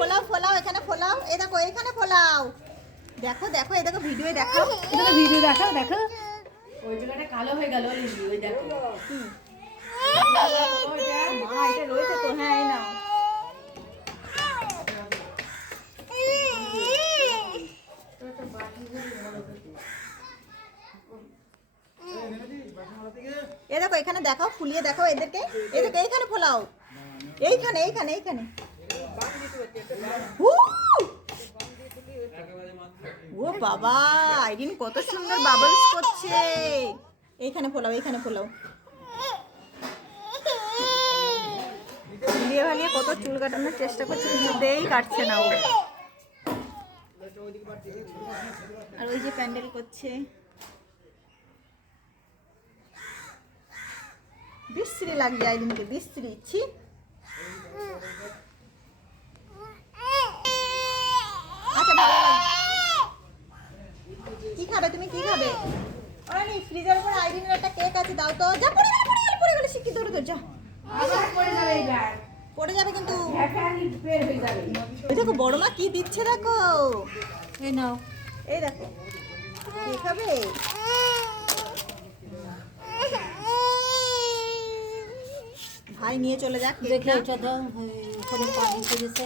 ফোলাও ফোলাও, এখানে ফোলাও, এই দেখো এখানে ফোলাও। দেখো দেখো, এই দেখো ভিডিও দেখো, এটা ভিডিও দেখো দেখো। ওই জায়গাটা কালো হয়ে গেল, ওই দেখো মা এটা রয়েছে তো, হ্যাঁ এই নাও। এ দেখো এখানে দেখাও, ফুলিয়ে দেখাও এদেরকে, এদেরকে এইখানে ফোলাও, এইখানে এইখানে এইখানে। ও বাবা, আইরিন কত সুন্দর বাবলস করছে। এইখানে ফোলাও, এইখানে ফোলাও। ফুলিয়ে ভালিয়ে কত চুল কাটানোর চেষ্টা করছে, কিছুতেই কাটছে না ও। আর ওই যে প্যান্ডেল করছে, বিশ্রী লাগছে আইরিনকে, বিশ্রী। ছি, আচ্ছা ভালো লাগছে। কি খাবে তুমি, কি খাবে? ওরা নেই, ফ্রিজের উপর আইরিনের একটা কেক আছে, দাও তো। যা পড়ে গেল, পড়ে গেল, পড়ে গেল, শিখি ধরে ধরে, যা আবার পড়ে যাবে এইবার, পড়ে যাবে কিন্তু। হ্যাঁ বের হয়ে যাবে। ওই দেখো বড় মা কি দিচ্ছে দেখো, এই নাও, এই দেখো কে খাবে। ভাই নিয়ে চলে যাক দেখে কেকটা। এটা দাও, ওখানে পানি পড়েছে।